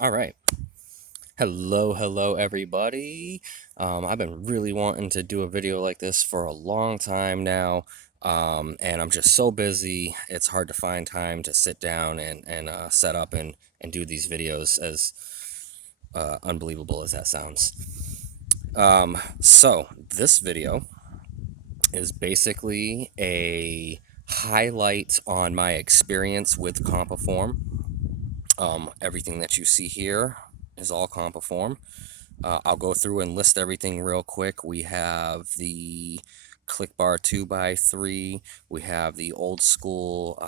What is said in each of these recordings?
All right. Hello, everybody. I've been really wanting to do a video like this for a long time now, and I'm just so busy. It's hard to find time to sit down and set up and do these videos, as unbelievable as that sounds. So this video is basically a highlight on my experience with CompoForm. Everything that you see here is all CompoForm. I'll go through and list everything real quick. We have the click bar 2x3. We have the old school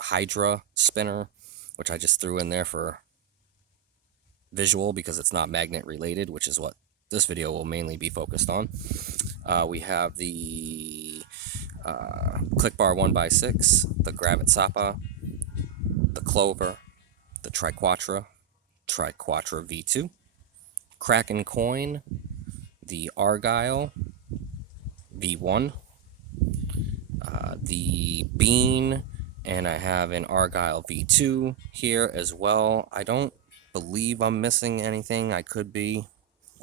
Hydra spinner, which I just threw in there for visual because it's not magnet related, which is what this video will mainly be focused on. We have the click bar 1x6, the Gravit Sapa, the Clover, the Triquatra V2, Kraken Coin, the Argyle V1, the Bean, and I have an Argyle V2 here as well. I don't believe I'm missing anything. I could be.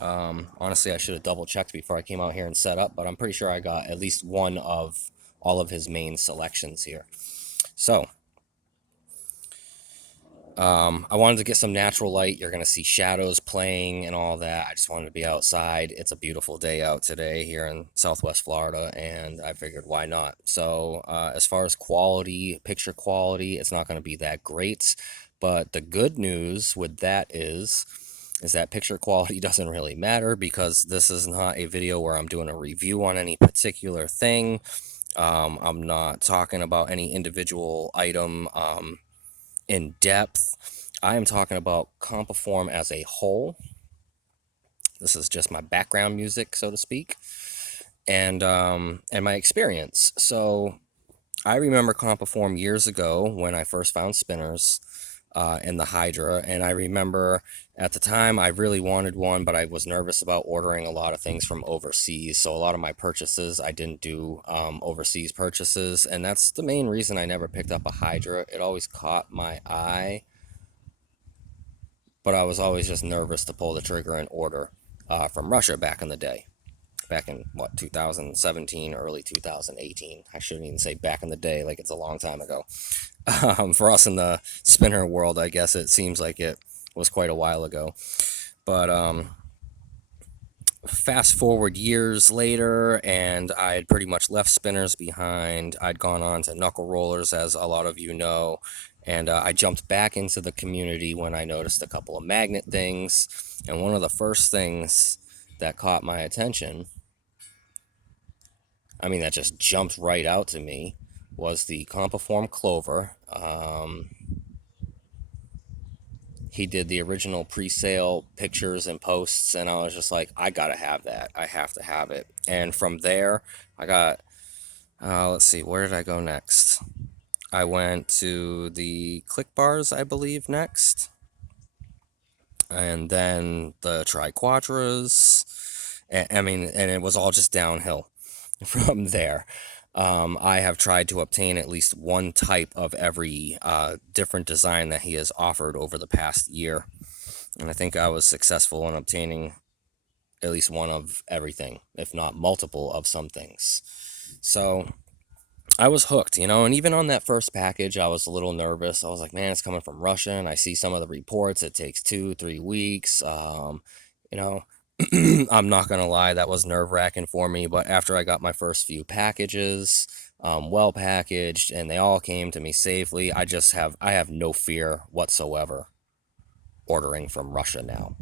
Honestly, I should have double checked before I came out here and set up, but I'm pretty sure I got at least one of all of his main selections here. So, I wanted to get some natural light. You're going to see shadows playing and all that. I just wanted to be outside. It's a beautiful day out today here in Southwest Florida, and I figured why not? So, as far as quality, picture quality, it's not going to be that great. But the good news with that is that picture quality doesn't really matter because this is not a video where I'm doing a review on any particular thing. I'm not talking about any individual item. In depth. I am talking about Compliform as a whole. This is just my background music, so to speak, and my experience. So I remember Compliform years ago when I first found spinners in the Hydra, and I remember at the time I really wanted one, but I was nervous about ordering a lot of things from overseas. So a lot of my purchases I didn't do overseas purchases, and that's the main reason I never picked up a Hydra. It always caught my eye, but I was always just nervous to pull the trigger and order from Russia back in the day. Back in what, 2017, early 2018. I shouldn't even say back in the day, like it's a long time ago. For us in the spinner world, I guess it seems like it was quite a while ago. But fast forward years later, and I had pretty much left spinners behind. I'd gone on to knuckle rollers, as a lot of you know, and I jumped back into the community when I noticed a couple of magnet things. And one of the first things that caught my attention, I mean, that just jumped right out to me, was the Compoform Clover. He did the original pre-sale pictures and posts, and I was just like, I gotta have that. I have to have it. And from there, I got, let's see, where did I go next? I went to the click bars, I believe, next, and then the triquadras. I mean, and it was all just downhill from there. I have tried to obtain at least one type of every different design that he has offered over the past year. And I think I was successful in obtaining at least one of everything, if not multiple of some things. So I was hooked, and even on that first package, I was a little nervous. I was like, man, it's coming from Russia, and I see some of the reports. It takes 2, 3 weeks. You know, I'm not gonna lie, that was nerve-wracking for me. But after I got my first few packages, well packaged, and they all came to me safely, I have no fear whatsoever ordering from Russia now.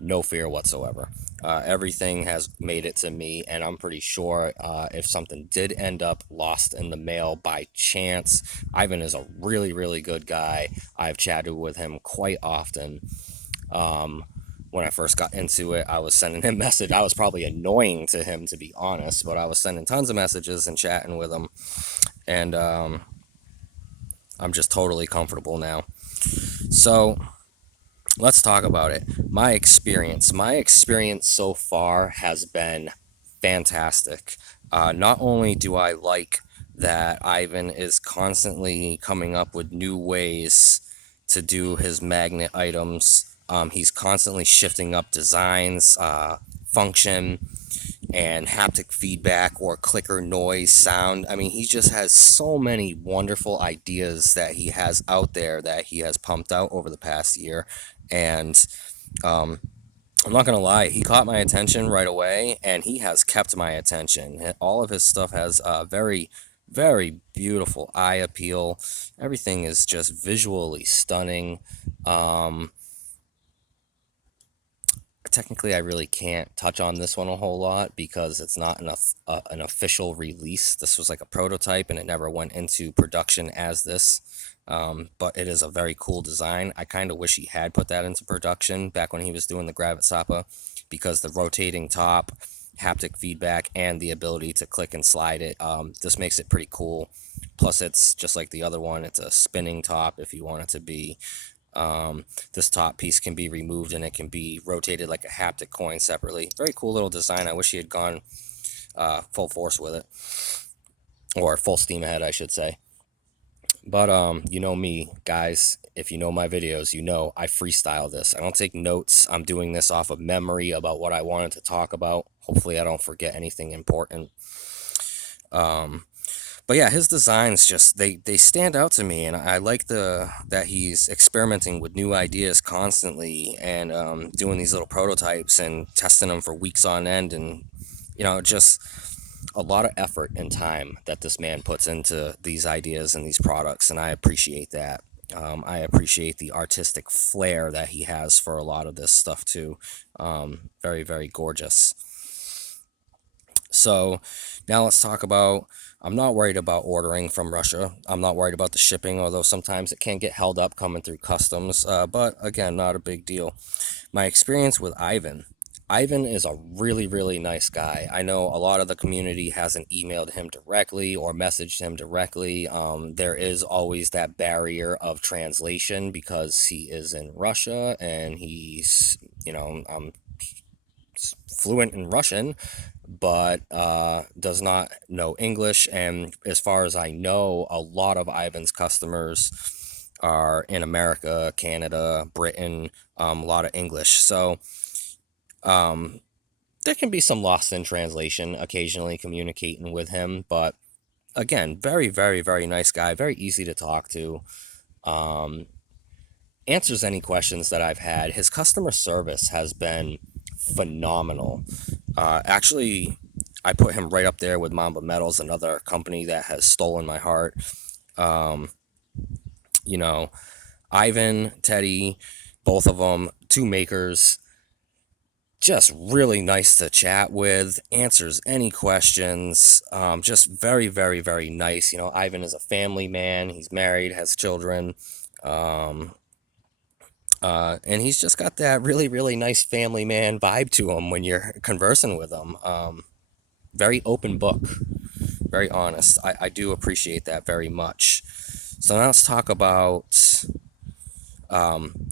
No fear whatsoever. Everything has made it to me, and I'm pretty sure if something did end up lost in the mail by chance, Ivan is a really, really good guy. I've chatted with him quite often. When I first got into it, I was sending him message. I was probably annoying to him, to be honest, but I was sending tons of messages and chatting with him, and I'm just totally comfortable now. So let's talk about it. My experience. My experience so far has been fantastic. Not only do I like that Ivan is constantly coming up with new ways to do his magnet items. He's constantly shifting up designs, function, and haptic feedback or clicker noise sound. I mean, he just has so many wonderful ideas that he has out there that he has pumped out over the past year. And um, I'm not gonna lie, he caught my attention right away, and he has kept my attention. All of his stuff has very, very beautiful eye appeal. Everything is just visually stunning. Um, Technically, I really can't touch on this one a whole lot because it's not an official release. This was like a prototype, and it never went into production as this. But it is a very cool design. I kind of wish he had put that into production back when he was doing the Gravitsapa, because the rotating top, haptic feedback, and the ability to click and slide it, this makes it pretty cool. Plus, it's just like the other one. It's a spinning top if you want it to be. This top piece can be removed and it can be rotated like a haptic coin separately. Very cool little design. I wish he had gone full force with it, or full steam ahead, I should say. But you know me, guys. If you know my videos, you know I freestyle this. I don't take notes. I'm doing this off of memory about what I wanted to talk about. Hopefully, I don't forget anything important. Um, But yeah, his designs just they stand out to me, and I like the that he's experimenting with new ideas constantly, and doing these little prototypes and testing them for weeks on end, and just a lot of effort and time that this man puts into these ideas and these products, and I appreciate that. I appreciate the artistic flair that he has for a lot of this stuff too. Very, very gorgeous. So now let's talk about. I'm not worried about ordering from Russia. I'm not worried about the shipping, although sometimes it can get held up coming through customs. But again, not a big deal. My experience with Ivan. Ivan is a really, really nice guy. I know a lot of the community hasn't emailed him directly or messaged him directly. There is always that barrier of translation because he is in Russia and he's, fluent in Russian, but does not know English. And as far as I know, a lot of Ivan's customers are in America, Canada, Britain, a lot of English. So there can be some lost in translation occasionally communicating with him. But again, very, very, very nice guy, very easy to talk to. Um, Answers any questions that I've had. His customer service has been phenomenal. Actually, I put him right up there with Mamba Metals, another company that has stolen my heart. Um, you know, Ivan, Teddy, both of them, two makers, just really nice to chat with, answers any questions, just very, very, very nice. Ivan is a family man, he's married, has children. Um, and he's just got that really, really nice family man vibe to him when you're conversing with him. Very open book, very honest. I do appreciate that very much. So now let's talk about um,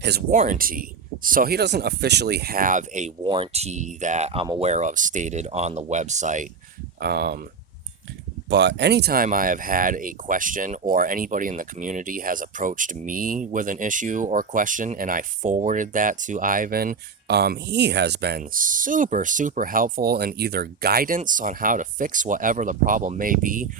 his warranty. So he doesn't officially have a warranty that I'm aware of stated on the website. Um, But anytime I have had a question or anybody in the community has approached me with an issue or question and I forwarded that to Ivan, he has been super, super helpful in either guidance on how to fix whatever the problem may be.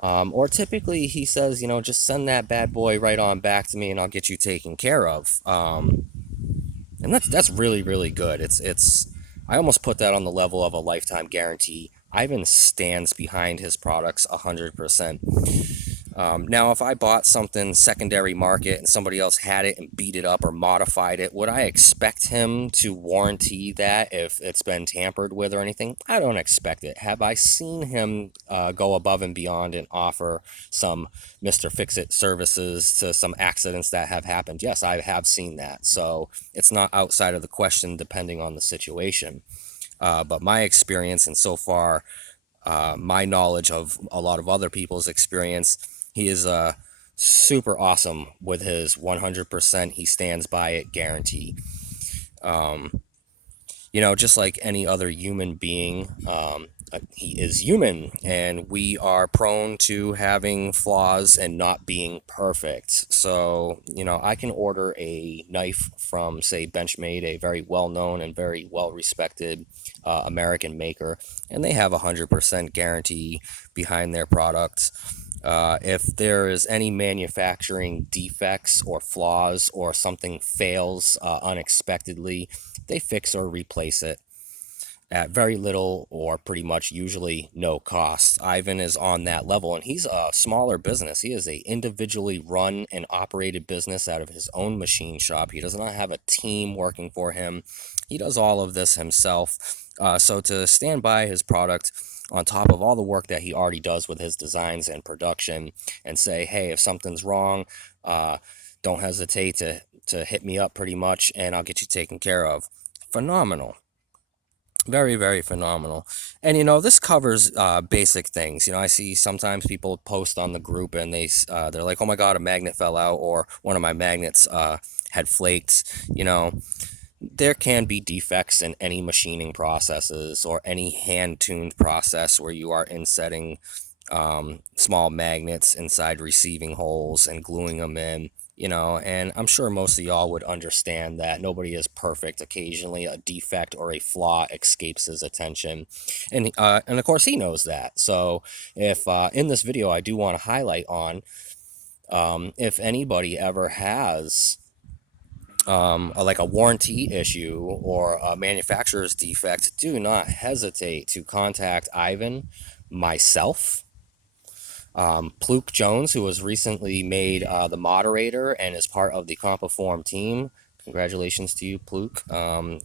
Or typically he says, just send that bad boy right on back to me and I'll get you taken care of. And that's really, really good. It's I almost put that on the level of a lifetime guarantee. Ivan stands behind his products 100%. Now, if I bought something secondary market and somebody else had it and beat it up or modified it, would I expect him to warranty that if it's been tampered with or anything? I don't expect it. Have I seen him go above and beyond and offer some Mr. Fix-It services to some accidents that have happened? Yes, I have seen that. So it's not outside of the question depending on the situation. But my experience, and so far, my knowledge of a lot of other people's experience, he is super awesome with his 100% he stands by it guarantee. Just like any other human being, he is human, and we are prone to having flaws and not being perfect. So, I can order a knife from, say, Benchmade, a very well-known and very well-respected American maker, and they have a 100% guarantee behind their products. If there is any manufacturing defects or flaws or something fails unexpectedly, they fix or replace it at very little or pretty much usually no cost. Ivan is on that level, and he's a smaller business. He is a individually run and operated business out of his own machine shop. He does not have a team working for him. He does all of this himself. So to stand by his product on top of all the work that he already does with his designs and production, and say, hey, if something's wrong, don't hesitate to hit me up pretty much, and I'll get you taken care of. Phenomenal. Very, very phenomenal. And this covers basic things. I see sometimes people post on the group, and they're like, "Oh my God, a magnet fell out," or one of my magnets had flaked. There can be defects in any machining processes or any hand-tuned process where you are insetting small magnets inside receiving holes and gluing them in. And I'm sure most of y'all would understand that nobody is perfect. Occasionally, a defect or a flaw escapes his attention, and of course he knows that. So, if in this video I do want to highlight on, if anybody ever has like a warranty issue or a manufacturer's defect, do not hesitate to contact Ivan, myself, Pluke Jones, who was recently made the moderator and is part of the CompoForm team. Congratulations to you, Pluke.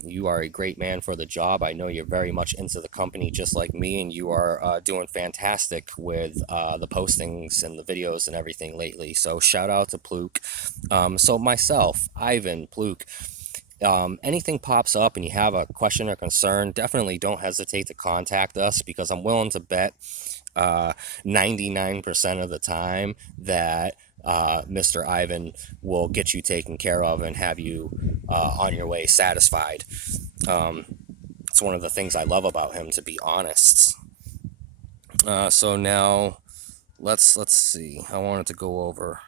You are a great man for the job. I know you're very much into the company just like me, and you are doing fantastic with the postings and the videos and everything lately. So shout out to Pluke. So myself, Ivan, Pluke, anything pops up and you have a question or concern, definitely don't hesitate to contact us, because I'm willing to bet 99% of the time that Mr. Ivan will get you taken care of and have you on your way satisfied. It's one of the things I love about him, to be honest. So now let's see. I wanted to go over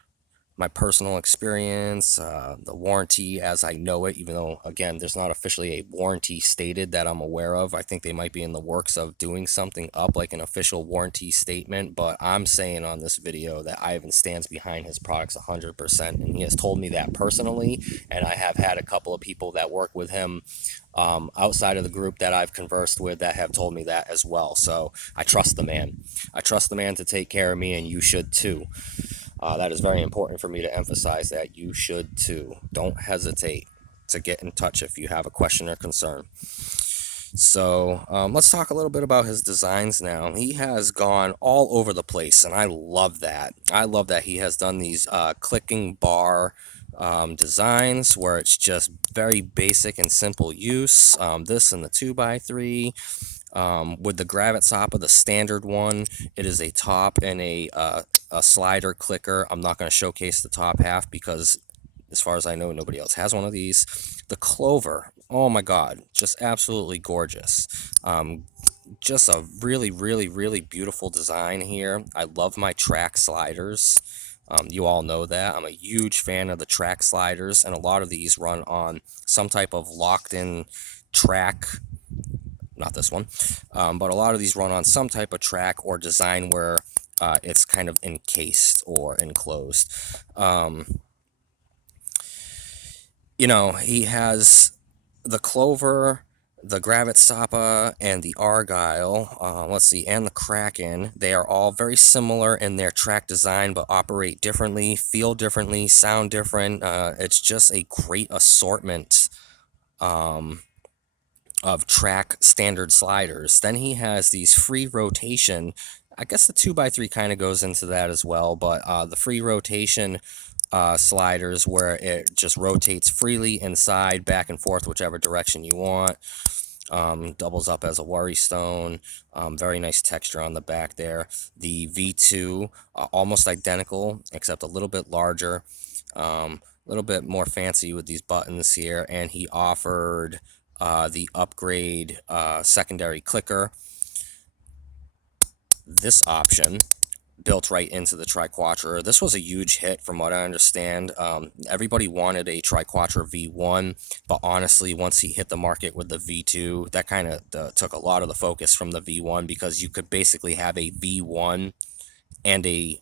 my personal experience, the warranty as I know it, even though, again, there's not officially a warranty stated that I'm aware of. I think they might be in the works of doing something up, like an official warranty statement, but I'm saying on this video that Ivan stands behind his products 100%, and he has told me that personally, and I have had a couple of people that work with him outside of the group that I've conversed with that have told me that as well. So I trust the man. I trust the man to take care of me, and you should too. That is very important for me to emphasize, that you should too. Don't hesitate to get in touch if you have a question or concern. So let's talk a little bit about his designs now. He has gone all over the place, and I love that. I love that he has done these clicking bar designs where it's just very basic and simple use. This and the 2x3. With the Gravit Soppa, the standard one, it is a top and a slider clicker. I'm not going to showcase the top half because, as far as I know, nobody else has one of these. The Clover, oh my God, just absolutely gorgeous. Just a really, really, really beautiful design here. I love my track sliders. You all know that. I'm a huge fan of the track sliders, and a lot of these run on some type of locked-in track. Not this one, but a lot of these run on some type of track or design where it's kind of encased or enclosed. He has the Clover, the Gravit Soppa, and the Argyle, let's see, and the Kraken. They are all very similar in their track design, but operate differently, feel differently, sound different. It's just a great assortment of track standard sliders. Then he has these free rotation. I guess the 2x3 kind of goes into that as well, but the free rotation sliders where it just rotates freely inside, back and forth, whichever direction you want. Doubles up as a worry stone. Very nice texture on the back there. The V2, almost identical, except a little bit larger. A little bit more fancy with these buttons here, and he offered the upgrade secondary clicker. this option built right into the Triquatra. This was a huge hit from what I understand. Everybody wanted a Triquatra V1, but honestly, once he hit the market with the V2, that kind of took a lot of the focus from the V1 because you could basically have a V1 and a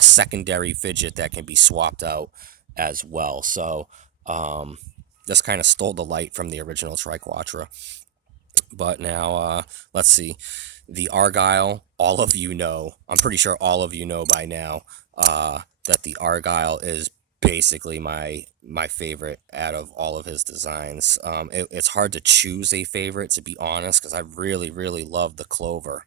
secondary fidget that can be swapped out as well. So this kind of stole the light from the original Triquatra. But now, let's see. The Argyle, all of you know, I'm pretty sure all of you know by now that the Argyle is basically my favorite out of all of his designs. It's hard to choose a favorite, to be honest, because I really, really love the Clover.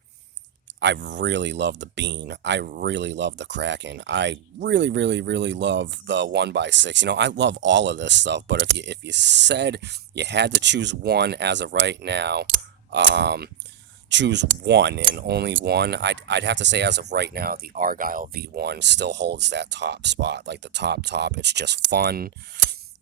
I really love the Bean. I really love the Kraken. I really, really, really love the 1x6. You know, I love all of this stuff, but if you said you had to choose one as of right now, um, choose one and only one, I'd have to say as of right now, the Argyle V1 still holds that top spot, like the top. It's just fun.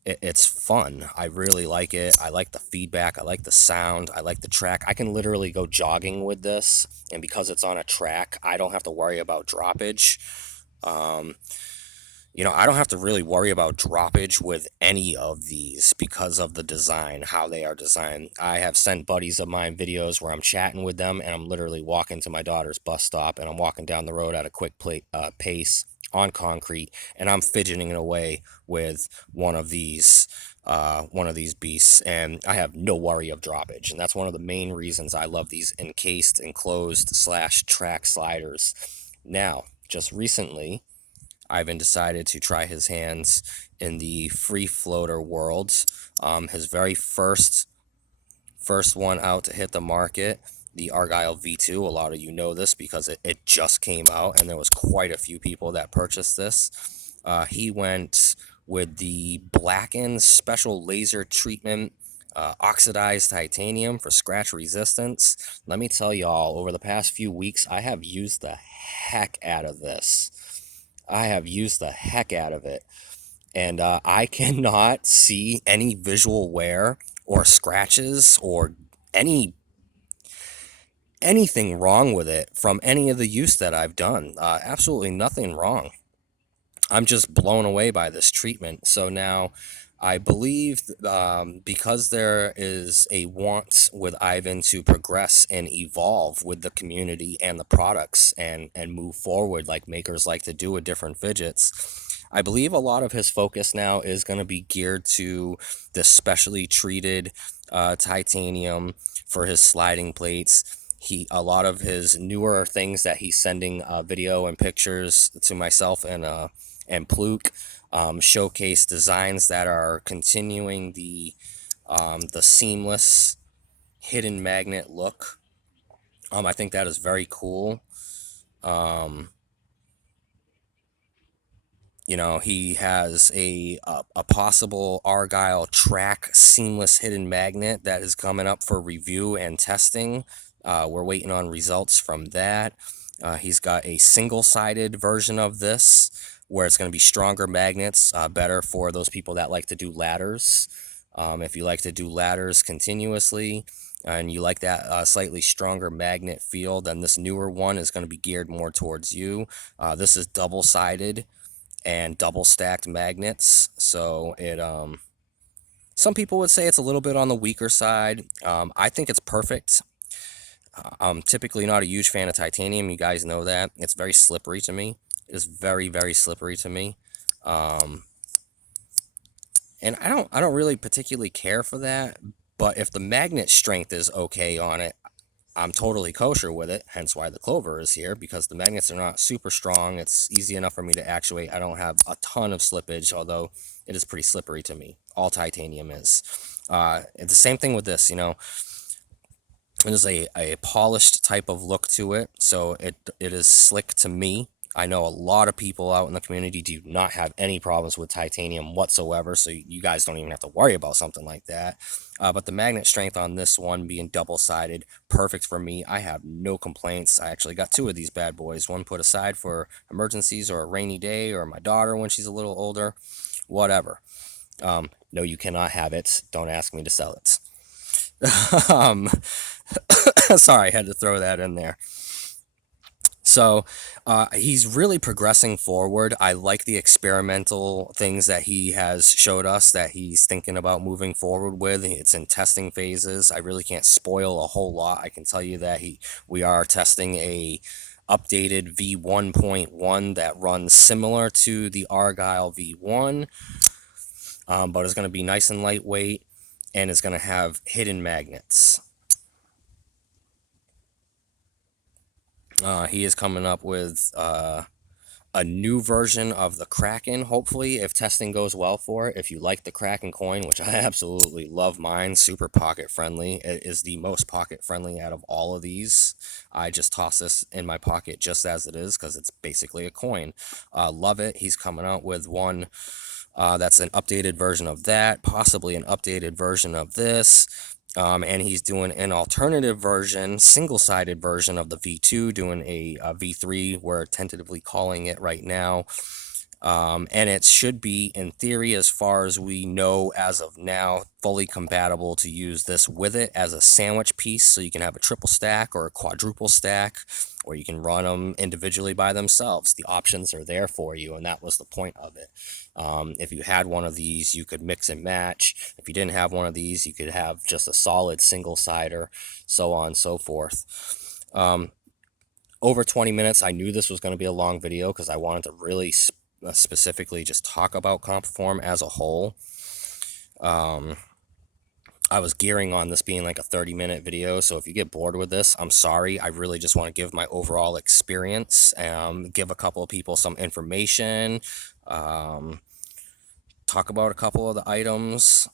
It's fun. I really like it. I like the feedback. I like the sound. I like the track. I can literally go jogging with this, and because it's on a track, I don't have to worry about droppage. Um, I don't have to really worry about droppage with any of these because of the design, how they are designed. I have sent buddies of mine videos where I'm chatting with them and I'm literally walking to my daughter's bus stop and I'm walking down the road at a quick pace on concrete and I'm fidgeting away with one of these beasts, and I have no worry of droppage. And that's one of the main reasons I love these encased, enclosed slash track sliders. Now, just recently, Ivan decided to try his hands in the free floater world. His very first one out to hit the market, the Argyle V2. A lot of you know this because it just came out and there was quite a few people that purchased this. He went with the Blackened Special Laser Treatment oxidized titanium for scratch resistance. Let me tell y'all, over the past few weeks, I have used the heck out of this. I have used the heck out of it. And I cannot see any visual wear or scratches or any anything wrong with it from any of the use that I've done. Absolutely nothing wrong. I'm just blown away by this treatment. So now I believe because there is a want with Ivan to progress and evolve with the community and the products and move forward like makers like to do with different fidgets. I believe a lot of his focus now is going to be geared to the specially treated titanium for his sliding plates. A lot of his newer things that he's sending video and pictures to myself and Pluke showcase designs that are continuing the seamless hidden magnet look. I think that is very cool. Um, he has a possible Argyle track seamless hidden magnet that is coming up for review and testing. We're waiting on results from that. He's got a single-sided version of this where it's going to be stronger magnets, better for those people that like to do ladders. If you like to do ladders continuously and you like that slightly stronger magnet feel, then this newer one is going to be geared more towards you. This is double-sided and double stacked magnets, so it some people would say it's a little bit on the weaker side. I think it's perfect. I'm typically not a huge fan of titanium. You guys know that. It's very slippery to me. It is very, very slippery to me. Um, and I don't really particularly care for that. But if the magnet strength is okay on it, I'm totally kosher with it, hence why the Clover is here, because the magnets are not super strong. It's easy enough for me to actuate. I don't have a ton of slippage, although it is pretty slippery to me. All titanium is. It's the same thing with this, It is a polished type of look to it, so it is slick to me. I know a lot of people out in the community do not have any problems with titanium whatsoever, so you guys don't even have to worry about something like that. But the magnet strength on this one being double-sided, perfect for me. I have no complaints. I actually got two of these bad boys. One put aside for emergencies or a rainy day or my daughter when she's a little older, whatever. No, you cannot have it. Don't ask me to sell it. um, Sorry, I had to throw that in there. So he's really progressing forward. I like the experimental things that he has showed us that he's thinking about moving forward with. It's in testing phases. I really can't spoil a whole lot. I can tell you that we are testing a updated V1.1 that runs similar to the Argyle V1, but it's going to be nice and lightweight, and it's going to have hidden magnets. He is coming up with a new version of the Kraken, hopefully, if testing goes well for it. If you like the Kraken coin, which I absolutely love mine, super pocket friendly. It is the most pocket friendly out of all of these. I just toss this in my pocket just as it is because it's basically a coin. Love it. He's coming out with one that's an updated version of that, possibly an updated version of this. And he's doing an alternative version, single-sided version of the V2, doing a V3, we're tentatively calling it right now. And it should be, in theory, as far as we know as of now, fully compatible to use this with it as a sandwich piece. So you can have a triple stack or a quadruple stack, or you can run them individually by themselves. The options are there for you, and that was the point of it. If you had one of these, you could mix and match. If you didn't have one of these, you could have just a solid single-sider, so on and so forth. Over 20 minutes. I knew this was going to be a long video because I wanted to really specifically just talk about Compoform as a whole. I was gearing on this being like a 30-minute video, so if you get bored with this, I'm sorry. I really just want to give my overall experience, give a couple of people some information, talk about a couple of the items,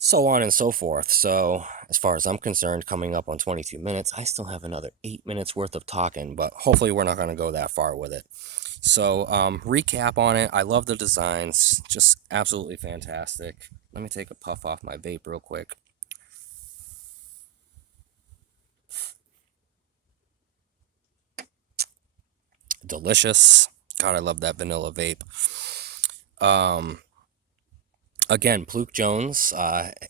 so on and so forth. So as far as I'm concerned, coming up on 22 minutes, I still have another 8 minutes worth of talking, but hopefully we're not going to go that far with it. So recap on it. I love the designs, just absolutely fantastic. Let me take a puff off my vape real quick. Delicious. God, I love that vanilla vape. Again, Pluke Jones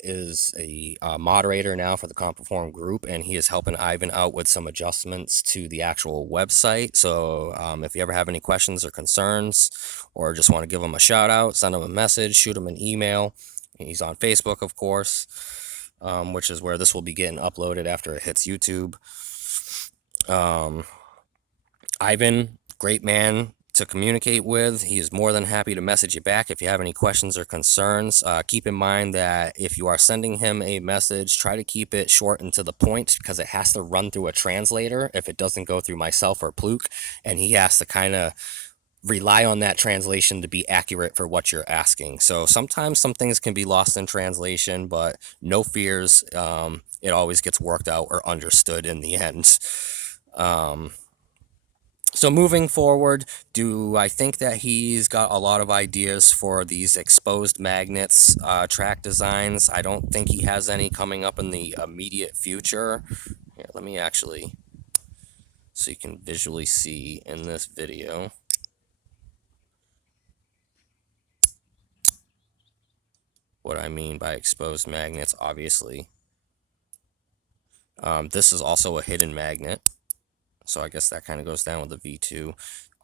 is a moderator now for the Compliform group, and he is helping Ivan out with some adjustments to the actual website. So if you ever have any questions or concerns, or just want to give him a shout out, send him a message, shoot him an email. He's on Facebook, of course, which is where this will be getting uploaded after it hits YouTube. Ivan, great man to communicate with. He is more than happy to message you back if you have any questions or concerns. Keep in mind that if you are sending him a message, try to keep it short and to the point because it has to run through a translator if it doesn't go through myself or Pluke, and he has to kind of rely on that translation to be accurate for what you're asking. So sometimes some things can be lost in translation, but no fears. It always gets worked out or understood in the end. So moving forward, do I think that he's got a lot of ideas for these exposed magnets track designs? I don't think he has any coming up in the immediate future. Here, let me actually, so you can visually see in this video. What I mean by exposed magnets, obviously. This is also a hidden magnet. So I guess that kind of goes down with the V2.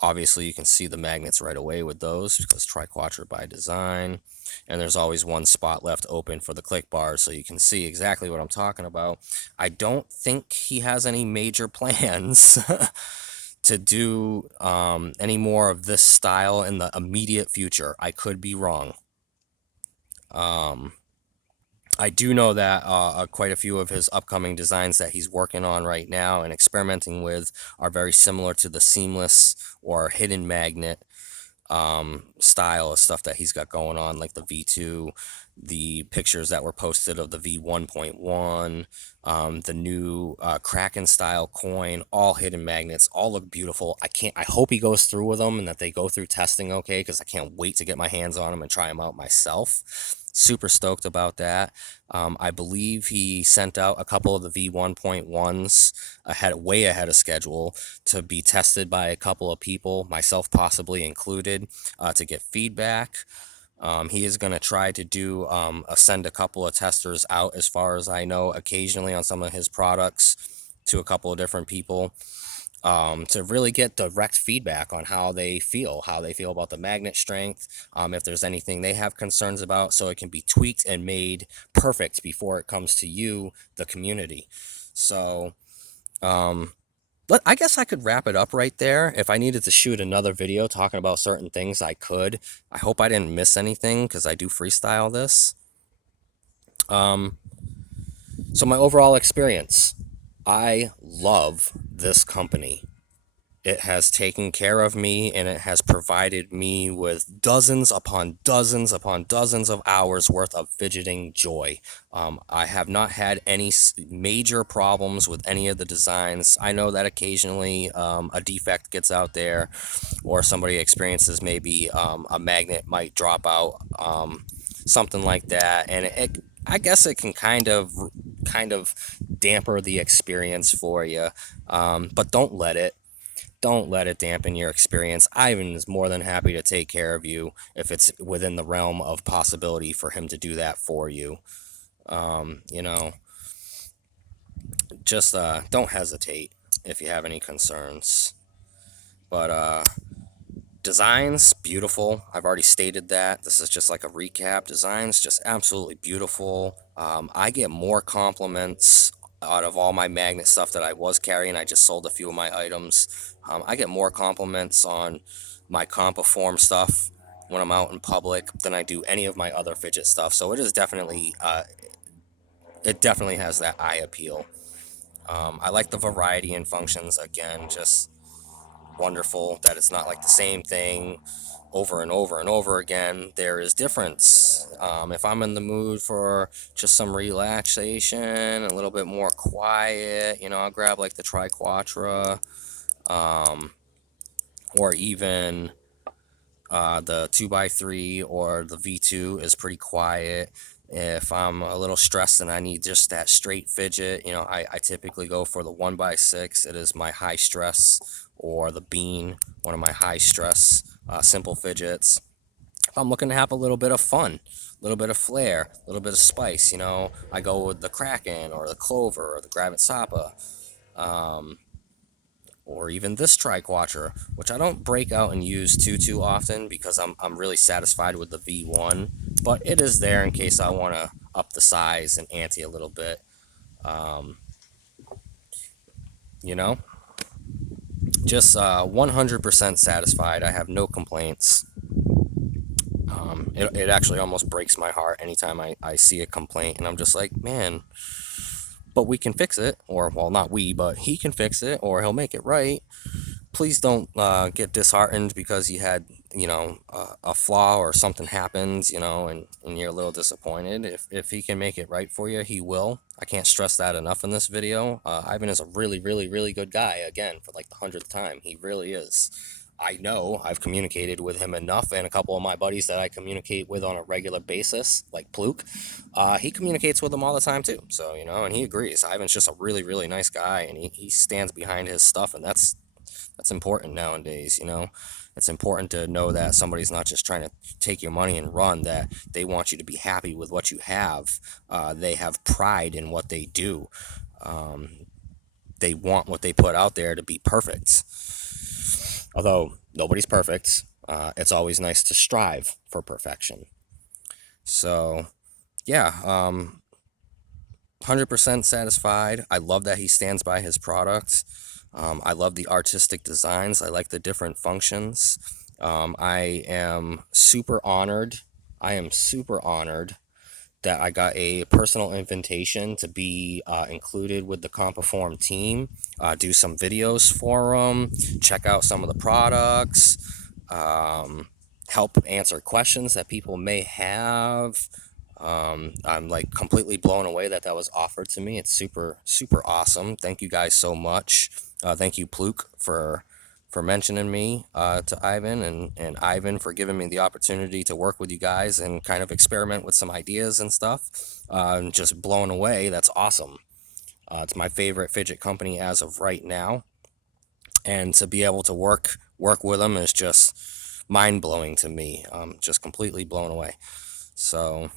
Obviously, you can see the magnets right away with those because triquadrate by design. And there's always one spot left open for the click bars, so you can see exactly what I'm talking about. I don't think he has any major plans to do any more of this style in the immediate future. I could be wrong. I do know that quite a few of his upcoming designs that he's working on right now and experimenting with are very similar to the seamless or hidden magnet style of stuff that he's got going on, like the V2, the pictures that were posted of the V1.1, the new Kraken style coin, all hidden magnets, all look beautiful. I hope he goes through with them and that they go through testing okay, because I can't wait to get my hands on them and try them out myself. Super stoked about that. I believe he sent out a couple of the V1.1s way ahead of schedule to be tested by a couple of people, myself possibly included, to get feedback. He is going to try to send a couple of testers out, as far as I know, occasionally on some of his products to a couple of different people. to really get direct feedback on how they feel about the magnet strength, if there's anything they have concerns about, so it can be tweaked and made perfect before it comes to you, the community. So, um, I guess I could wrap it up right there. If I needed to shoot another video talking about certain things, I could. I hope I didn't miss anything because I do freestyle this. Um, so, my overall experience, I love this company. It has taken care of me and it has provided me with dozens upon dozens upon dozens of hours worth of fidgeting joy. I have not had any major problems with any of the designs. I know that occasionally a defect gets out there, or somebody experiences maybe a magnet might drop out, something like that, and I guess it can kind of damper the experience for you. But don't let it dampen your experience. Ivan is more than happy to take care of you if it's within the realm of possibility for him to do that for you. You know, just don't hesitate if you have any concerns. But designs, beautiful. I've already stated that. This is just like a recap. Designs, just absolutely beautiful. I get more compliments out of all my magnet stuff that I was carrying. I just sold a few of my items. I get more compliments on my CompoForm stuff when I'm out in public than I do any of my other fidget stuff. So it definitely has that eye appeal. I like the variety in functions. Again, just wonderful that it's not like the same thing over and over and over again. There is difference. If I'm in the mood for just some relaxation, a little bit more quiet, I'll grab like the Triquatra, um, or even the 2x3 or the V2 is pretty quiet. If I'm a little stressed and I need just that straight fidget, I typically go for the 1x6. It is my high stress, or the Bean, one of my high stress simple fidgets. If I'm looking to have a little bit of fun, a little bit of flair, a little bit of spice, I go with the Kraken or the Clover or the Gravit Sapa. Um, or even this triquature, which I don't break out and use too often because I'm really satisfied with the V1, but it is there in case I want to up the size and ante a little bit. Um, you know, just 100% satisfied. I have no complaints. It actually almost breaks my heart anytime I see a complaint, and I'm just like, man, but we can fix it, or well, not we, but he can fix it, or he'll make it right. Please don't get disheartened because you had a flaw or something happens, and you're a little disappointed. If he can make it right for you, he will. I can't stress that enough in this video. Ivan is a really, really, really good guy. Again, for like the 100th time, he really is. I know I've communicated with him enough, and a couple of my buddies that I communicate with on a regular basis, like Pluke, he communicates with them all the time too. So, and he agrees. Ivan's just a really, really nice guy, and he stands behind his stuff, and that's important nowadays. It's important to know that somebody's not just trying to take your money and run, that they want you to be happy with what you have. They have pride in what they do. They want what they put out there to be perfect. Although nobody's perfect, it's always nice to strive for perfection. So, yeah, 100% satisfied. I love that he stands by his product. I love the artistic designs. I like the different functions. I am super honored. I am super honored that I got a personal invitation to be included with the CompoForm team, do some videos for them, check out some of the products, help answer questions that people may have. I'm like completely blown away that that was offered to me. It's super, super awesome. Thank you guys so much. Thank you, Pluke, for mentioning me to Ivan, and Ivan for giving me the opportunity to work with you guys and kind of experiment with some ideas and stuff. Just blown away. That's awesome. It's my favorite fidget company as of right now, and to be able to work with them is just mind blowing to me. Just completely blown away. So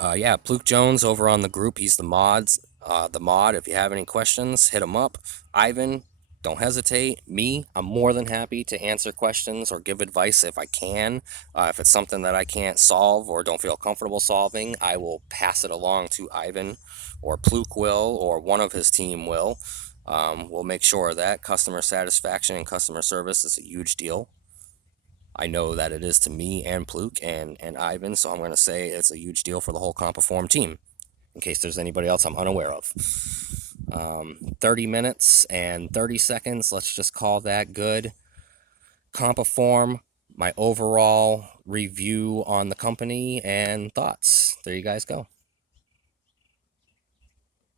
yeah, Pluke Jones over on the group. He's the mod. If you have any questions, hit him up. Ivan, don't hesitate. I'm more than happy to answer questions or give advice if I can. If it's something that I can't solve or don't feel comfortable solving, I will pass it along to Ivan, or Pluk will, or one of his team will. We'll make sure that customer satisfaction and customer service is a huge deal. I know that it is to me and Pluk and Ivan, so I'm going to say it's a huge deal for the whole CompoForm team, in case there's anybody else I'm unaware of. 30 minutes and 30 seconds, let's just call that good. CompoForm, my overall review on the company and thoughts. There you guys go.